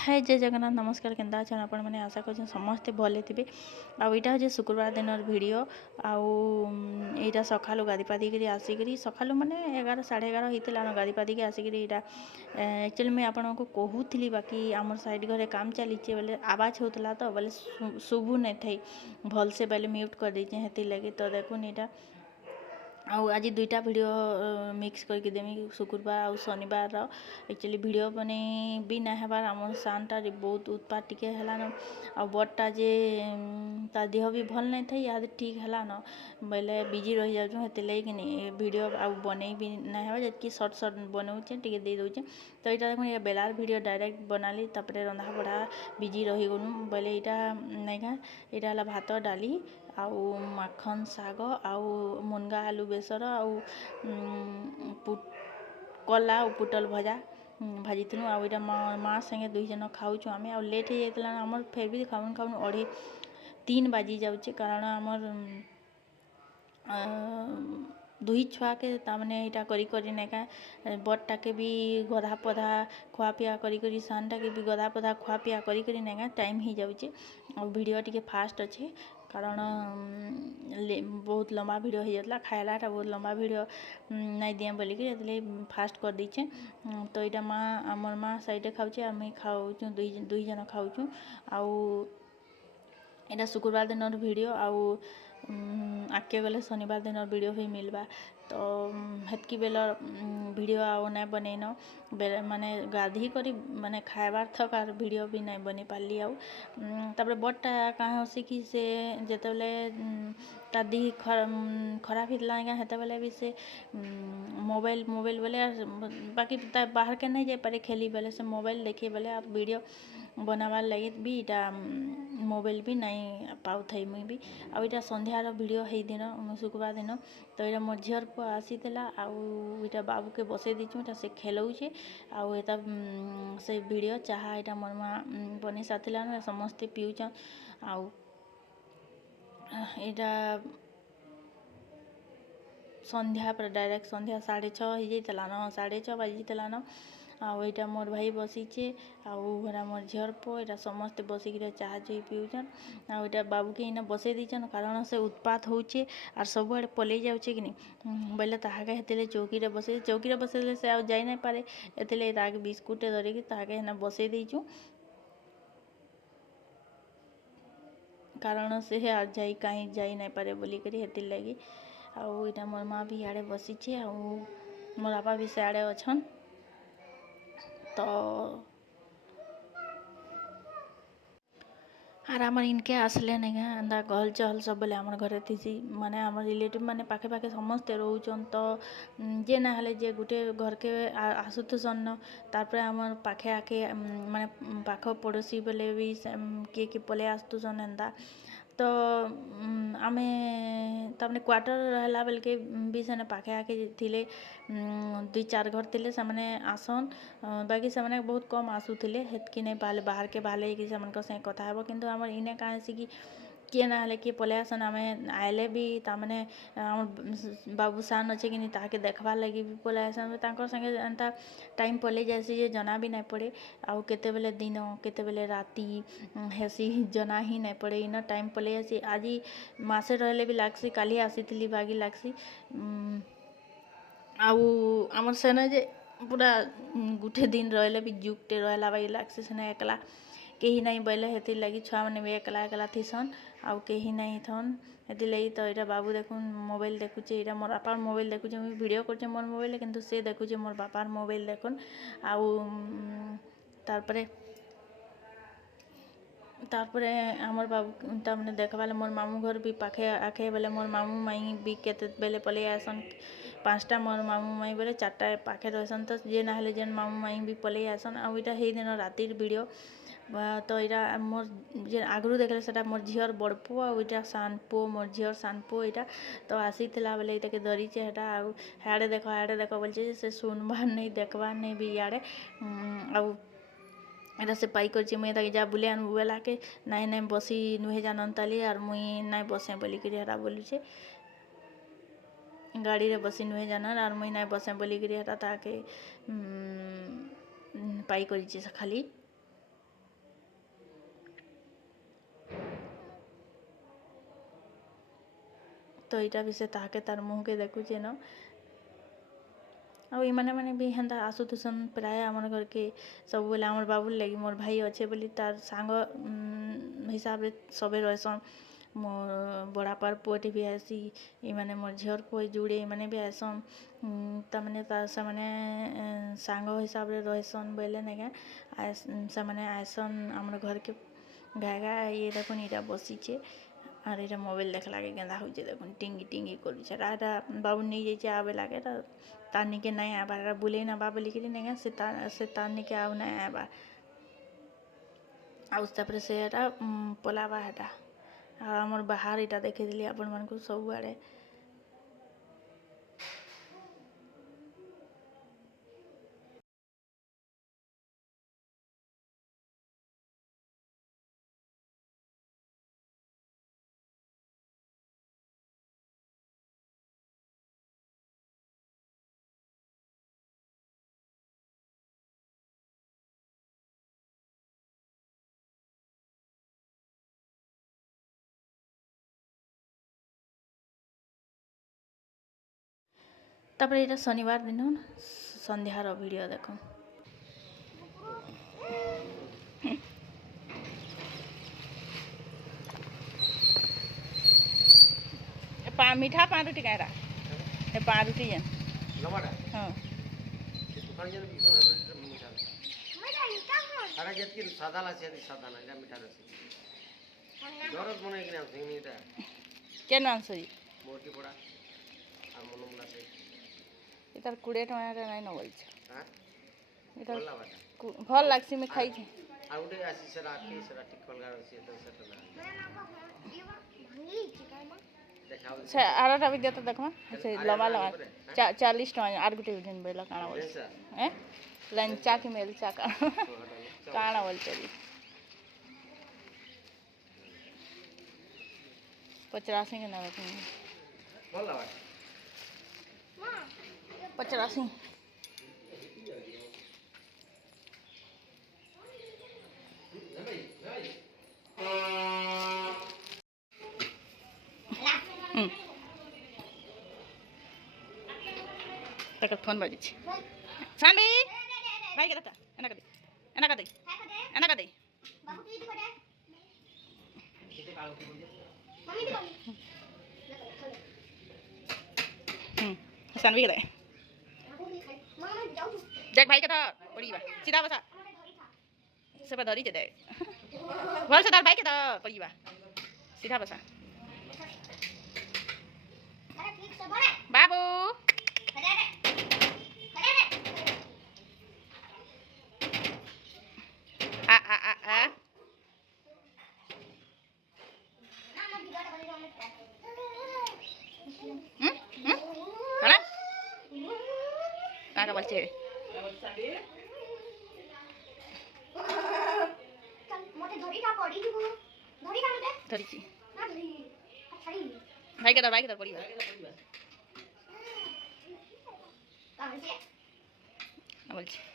हाय जय जगन्नाथ नमस्कार केन्ता अछन आपण मैंने आशा कर समस्ते भले थे आईटा हूँ शुक्रवार दिन वीडियो आईटा सका गाधीपाधी कर आसिक सका मैंने 11 साढ़े 11 होता गाधीपाधी के आसिक एक्चुअली मुझे आपन को कहूली बाकी आम साइड घरे काम चली बोले आवाज होता तो बोले शुभु नहीं थी भलसे बोले म्यूट कर देचे हेती लगे तो देखुन यहाँ आज दुईटा वीडियो मिक्स करके देमी शुक्रवार आउ शनिवार एक्चुअली वीडियो बने भी ना हेबार आम सानटा बहुत उत्पात टिके हेलान आ बड़टा जे ता देह भी भल नहीं थी याद ठीक हेलान बोले बिजी रही जाऊँ हेती लगे कि वीडियो आ बने भी ना हेबा जबकि शॉर्ट शॉर्ट बनाऊे टे दे दूचे तो यहाँ देखो ये बेलार वीडियो डायरेक्ट बनाली तापर रंधा बढ़ा बिजी रही गलु बोले यहाँ नहीं क्या यहाँ भात डाली आउ माखन साग आउ मुनगा आलू बेसर आउ कला और पुटल भजा भाजी थी आउ यहाँ माँ संगे दुई जन खाऊँ आम आ लेट हो जाता आम फिर भी खाऊन खाऊन 2:30 बाजी जाऊे कारण आमर दुई छुआ के तामने इटा करी नेका बड़टा के भी गधा पधा खुआ पिया करी सानटा के भी गधा पधा खुआ पिया करी नेका टाइम ही जाऊे और वीडियो टी फास्ट अच्छे कारण बहुत लंबा वीडियो हो जाता खाइलाटा बहुत लंबा वीडियो नहीं दिए बोलिकी फास्ट कर दीचे तो यहाँ माँ आमर माँ साइड खाऊे आम खाऊँ दुई जन खाऊँ आउ यहाँ शुक्रवार दिन वीडियो आउ आगे गले शनिवार दिन वीडियो भी मिलवा तो हेतकी बेल वीडियो आउ ना बनईन बेले माने गाधी करी माने खाइबार थक आर वीडियो भी नहीं बनी पाली आउ तापर बड़टा कहाँ होसी कि से जेतेबेले तार दी खराब होता हेते बेले भी से मोबाइल बोले बाकी बाहर के नहीं जाए पारे खेली बेले से मोबाइल देखिए बेले आप वीडियो बनावार लगे भी इटा मोबाइल भी नहीं पाऊ थी मुई भी आ इटा संध्यार वीडियो है दिन शुक्रवार दिन तो यहाँ मोर झीर पुआ आसीला आईटा बाबू के बसई दीचु से खेलौचे आता से वीडियो चाहा यहाँ मोर माँ बनी सारा समस्ते पीऊचन आउ यहाँ संध्या पर डायरेक्ट संध्या 6:30 हो जाता न 6:30 बाजीला न आईटा मोर भाई बसीचे आरा मोर झीर पो यहाँ समस्ते बसिक चाह चुई पीऊचन आईटा बाबू के इना बसई दीचन कारण से उत्पात होचे आर सब आड़े पलि जाऊे कि बोले ताके हेतिले चौकी बसैले से आ जाई नहीं पारे एतिले ताके बिस्कुट धरिकी ताके हेना बसई दीचु कारण से आ जाई कहीं जाई नहीं पारे बोलिक हेति लगी आईटा मोर माँ भी इे बसीचे आ मोर बापा भी सियाड़े अच्छन तो आर आमर इनके आसले नहीं एंता गहल चहल सब बोले आमर घरे थी माने आम रिलेटिव माने पाखे पाखे समस्ते रोचन तो जे ना हेले जे गुटे घर के आसुथुसन तापर आमर पाखे आखे माने पाख पड़ोसी बोले भी किए पले आसुथुसन एंता तो आमे तमने क्वार्टर है बेल के भी से पाखे आखे थिले 2-4 घर थिले से माने आसन बाकी से बहुत कम आसुले हेतकी नहीं पाले बाहर के बाहर कि से कथा हेब किंतु आमर इने कहाँ से कि किए ना हेले किए पले आसन आम आइले भी तामने बाबू सान अच्छे कि ताके देखबार लगी भी पले आसन संगे एंता टाइम पलि जासी जे जना भी नहीं पड़े आउ केते बेले दिन केते बेले राति हेसी जना ही नहीं पड़े इन टाइम पलि जासी आज मासे रहले भी लागसी काली आसी बागी लागसी आउ आमर सेना जे पूरा गुटे दिन रहले भी जुगटे रहला बागी लागसी सेना एकला कहीं नहीं बोले हेती लगी छुआ मैंने भी एकला थीसन आउ कहीं नहीं थन हेती लगी तो यहाँ बाबू देखुन मोबाइल देखुचे यहाँ मोर बापार मोबाइल देखुचे मुझे वीडियो करछे मोर मोबाइल किंतु से देखुचे मोर बापार मोबाइल देखुन आउ तारपरे आमर बाबू तमने देखवाले मोर मामू घर भी पाखे आखे बोले मोर मामू माई भी केते बेले पलि आसन 5टा मोर मामू माई बोले 4टा पाखे रहसन तो जे ना हेले जेन मामू माई भी पलि आसन आ इटा हे दिन रातिर वीडियो तो यहाँ मोर जे आगरू देखले से मोर झीर बड़ पु आईटा सान पु मोर झीर सान पु यहाँ तो आसीला बोले ये धरीचे हेटा हाड़े देख बोलचे से सुनबार नहीं देखबार नहीं भी इे आउ एटा से पाई कर मुझे जा बुले बोला के नहीं बसी नुहे जा नंताली आर मुई नहीं बसे बोलिक बोलुचे गाड़ी रे बसी नुहे जाना आर मुई नहीं बसे बोलिक ताके पाई कर खाली तो यहाँ भी से ताके तार मुँह के देखुचे न ଆଉ ଏମାନେ ମାନେ ବି ହେନ୍ତା ଆସୁଥିସନ୍ ପ୍ରାୟ ଆମର ଘରକେ ସବୁବେଲେ ଆମର ବାବୁର ଲାଗି ମୋର ଭାଇ ଅଛେ ବୋଲି ତାର ସାଙ୍ଗ ହିସାବରେ ସବେ ରହେସନ୍ ମୋର ବଡ଼ାପାର ପୁଅଟେ ବି ଆସି ଏମାନେ ମୋର ଝିଅର ପୁଅ ଯୁଡ଼େ ଏମାନେ ବି ଆସନ୍ ତାମାନେ ସେମାନେ ସାଙ୍ଗ ହିସାବରେ ରହେସନ୍ ବୋଇଲେ ନାଇକା ସେମାନେ ଆଏସନ୍ ଆମର ଘରକେ ଗାଏଗା ଇଏ ଦେଖୁନ୍ ଏଇଟା ବସିଛେ ଆର୍ ଏଇଟା ମୋବାଇଲ୍ ଦେଖଲାକେ କେନ୍ତା ହଉଛେ ଦେଖୁନ୍ ଟିଙ୍ଗି ଟିଙ୍ଗି କରୁଛେ ଏଇଟା ବାବୁ ନେଇଯାଇଛେ ଆବେ ଲାଗେ तार निके नहीं आबार बुले ना बाबा लिखी नहीं से तार निके आव नहीं आबार आउपर से पलावा हेटा आमर बाहर यहाँ देखी आपण मान सब आड़े तापर यहाँ शनिवार दिन संध्यार वीडियो देख मीठा पारुटी कह रहा पारुटी है हाँ क्या नाम सही इतार 20 टଙ୍କା नहीं न बोल भल लगसी में खाई से आरटा भी देता देखमा से लम्बा लम्बा 40 टଙ୍କା आर गुटे दिन बेला काना बोल हैं लंचा की मेल चा काना बोल चली 85 के ना 85 तक फोन बाजी सामी भाई के दता एना कदे सानवी के देख भाई के था पड़ी बा सीधा बसा से पर धरी दे बोल से तार भाई के था पड़ी बा सीधा बसा बाबू का बोलছে মতে ধরিটা পড়ি দিব ধরিটা মতে ধরিছি না ধরি ছাড়ি ভাই কে দাও পড়িবা কা বলছে